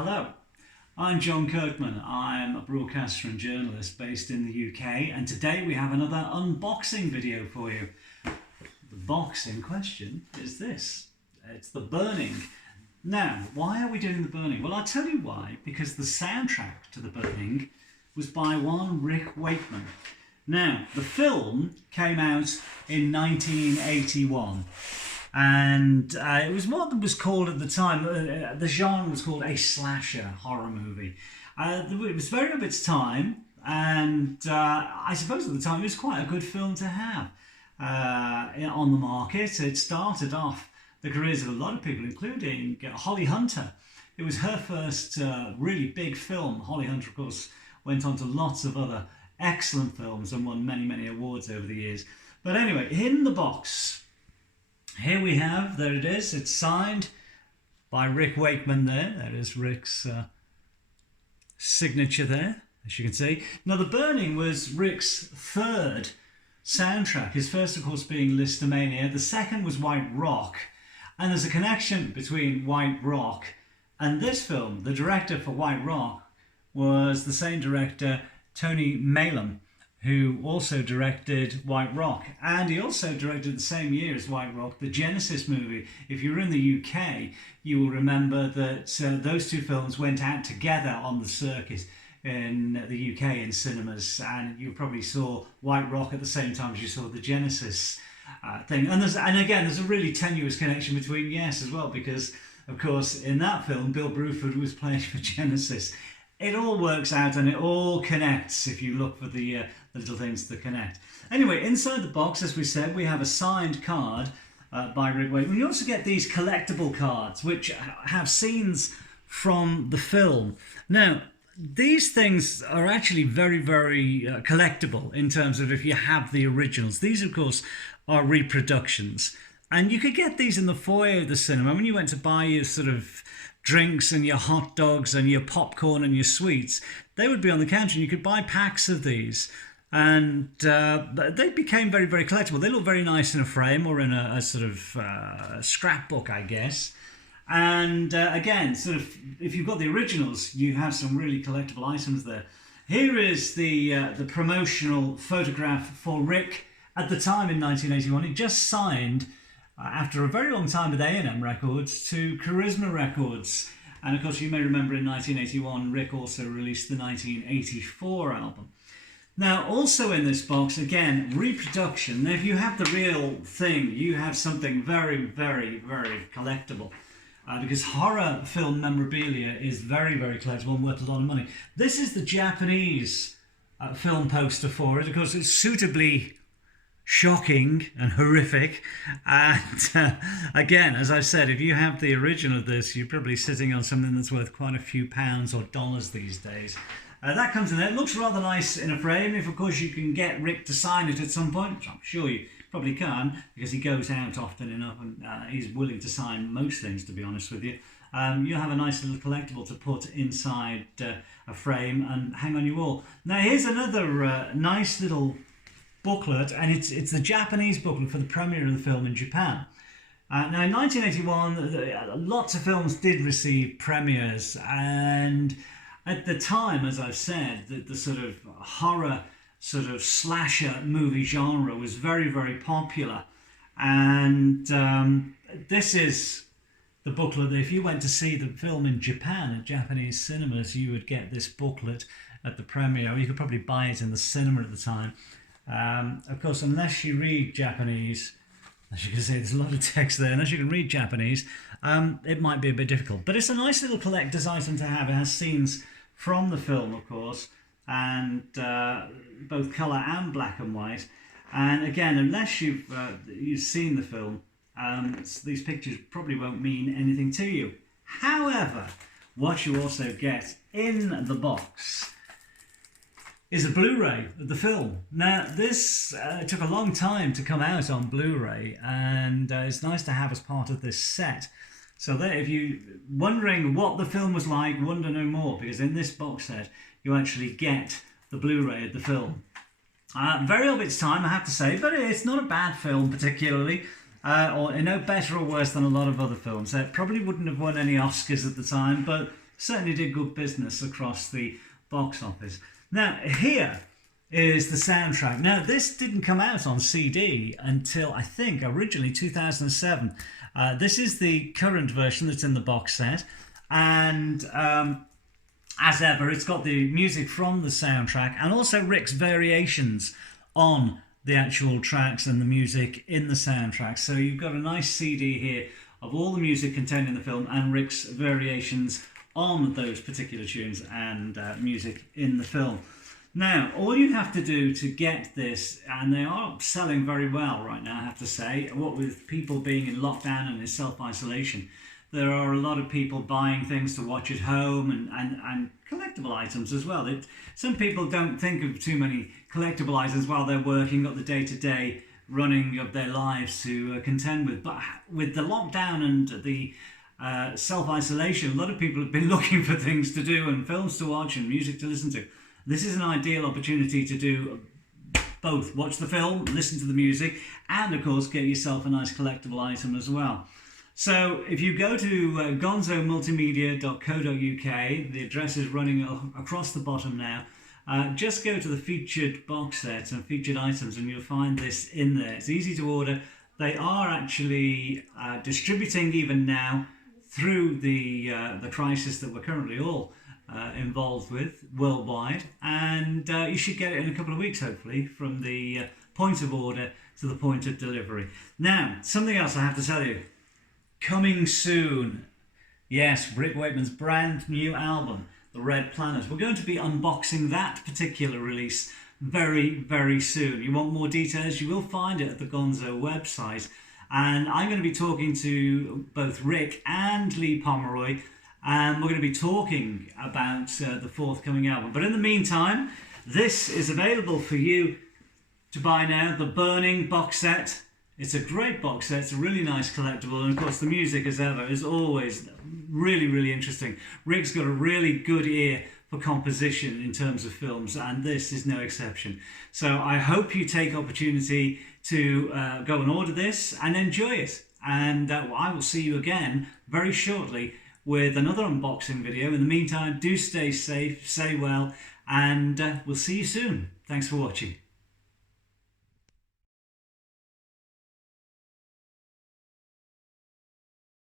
Hello, I'm Jon Kirkman. I'm a broadcaster and journalist based in the UK, and today we have another unboxing video for you. The box in question is this. It's The Burning. Now, why are we doing The Burning? Well, I'll tell you why. Because the soundtrack to The Burning was by one Rick Wakeman. Now, the film came out in 1981. And it was what was called at the time, the genre was called a slasher horror movie. It was very of its time, and I suppose at the time it was quite a good film to have on the market. It started off the careers of a lot of people, including Holly Hunter. It was her first really big film. Holly Hunter, of course, went on to lots of other excellent films and won many, many awards over the years. But anyway, in the box, here we have, there it is, it's signed by Rick Wakeman there. There is Rick's signature there, as you can see. Now, The Burning was Rick's third soundtrack. His first, of course, being Listomania. The second was White Rock. And there's a connection between White Rock and this film. The director for White Rock was the same director, Tony Maylam, who also directed White Rock. And he also directed the same year as White Rock, the Genesis movie. If you're in the UK, you will remember that those two films went out together on the circuit in the UK in cinemas, and you probably saw White Rock at the same time as you saw the Genesis thing. And again, there's a really tenuous connection between Yes as well, because, of course, in that film, Bill Bruford was playing for Genesis. It all works out and it all connects if you look for the little things that connect. Anyway, inside the box, as we said, we have a signed card by Rick Wakeman. You also get these collectible cards which have scenes from the film. Now, these things are actually very, very collectible in terms of if you have the originals. These, of course, are reproductions. And you could get these in the foyer of the cinema. When you went to buy your sort of drinks and your hot dogs and your popcorn and your sweets, they would be on the counter and you could buy packs of these. And they became very, very collectible. They look very nice in a frame or in a sort of scrapbook, I guess. And again, sort of, if you've got the originals, you have some really collectible items there. Here is the promotional photograph for Rick at the time in 1981. He just signed, after a very long time with A&M Records, to Charisma Records. And of course, you may remember in 1981, Rick also released the 1984 album. Now, also in this box, again, reproduction. Now, if you have the real thing, you have something very, very, very collectible. Because horror film memorabilia is very, very collectible and worth a lot of money. This is the Japanese film poster for it. Of course, it's suitably shocking and horrific. And again, as I said, if you have the original of this, you're probably sitting on something that's worth quite a few pounds or dollars these days. That comes in there. It looks rather nice in a frame. If, of course, you can get Rick to sign it at some point, which I'm sure you probably can, because he goes out often enough and he's willing to sign most things, to be honest with you. You'll have a nice little collectible to put inside a frame and hang on your wall. Now, here's another nice little booklet, and it's the Japanese booklet for the premiere of the film in Japan. Now, in 1981, lots of films did receive premieres, and at the time, as I've said, the sort of horror, sort of slasher movie genre was very, very popular. And this is the booklet that if you went to see the film in Japan at Japanese cinemas, you would get this booklet at the premiere, or you could probably buy it in the cinema at the time. Of course, unless you read Japanese, as you can see, there's a lot of text there. Unless you can read Japanese, it might be a bit difficult. But it's a nice little collector's item to have. It has scenes from the film, of course, and both colour and black and white. And again, unless you've seen the film, these pictures probably won't mean anything to you. However, what you also get in the box is a Blu-ray of the film. Now, this took a long time to come out on Blu-ray, and it's nice to have as part of this set. So that if you're wondering what the film was like, wonder no more, because in this box set, you actually get the Blu-ray of the film. Very of its time, I have to say, but it's not a bad film particularly. or no better or worse than a lot of other films. It probably wouldn't have won any Oscars at the time, but certainly did good business across the box office. Now, here is the soundtrack. Now, this didn't come out on CD until, I think, originally 2007. This is the current version that's in the box set, and as ever, it's got the music from the soundtrack and also Rick's variations on the actual tracks and the music in the soundtrack. So you've got a nice CD here of all the music contained in the film and Rick's variations on those particular tunes and music in the film. Now, all you have to do to get this, and they are selling very well right now, I have to say, what with people being in lockdown and in self-isolation, there are a lot of people buying things to watch at home and collectible items as well. Some people don't think of too many collectible items while they're working, got the day-to-day running of their lives to contend with. But with the lockdown and the self-isolation, a lot of people have been looking for things to do and films to watch and music to listen to. This is an ideal opportunity to do both. Watch the film, listen to the music, and of course get yourself a nice collectible item as well. So if you go to gonzomultimedia.co.uk, the address is running across the bottom now. Just go to the featured box set and featured items and you'll find this in there. It's easy to order. They are actually distributing even now through the crisis that we're currently all involved with worldwide, and you should get it in a couple of weeks, hopefully, from the point of order to the point of delivery. Now, something else I have to tell you. Coming soon. Yes, Rick Wakeman's brand new album, The Red Planet. We're going to be unboxing that particular release very, very soon. You want more details? You will find it at the Gonzo website. And I'm going to be talking to both Rick and Lee Pomeroy, and we're going to be talking about the forthcoming album. But in the meantime, this is available for you to buy now, the Burning box set. It's a great box set, it's a really nice collectible, and of course the music, as ever, is always really, really interesting. Rick's got a really good ear for composition in terms of films, and this is no exception. So I hope you take opportunity to go and order this and enjoy it. And I will see you again very shortly with another unboxing video. In the meantime, do stay safe, stay well, and we'll see you soon. Thanks for watching.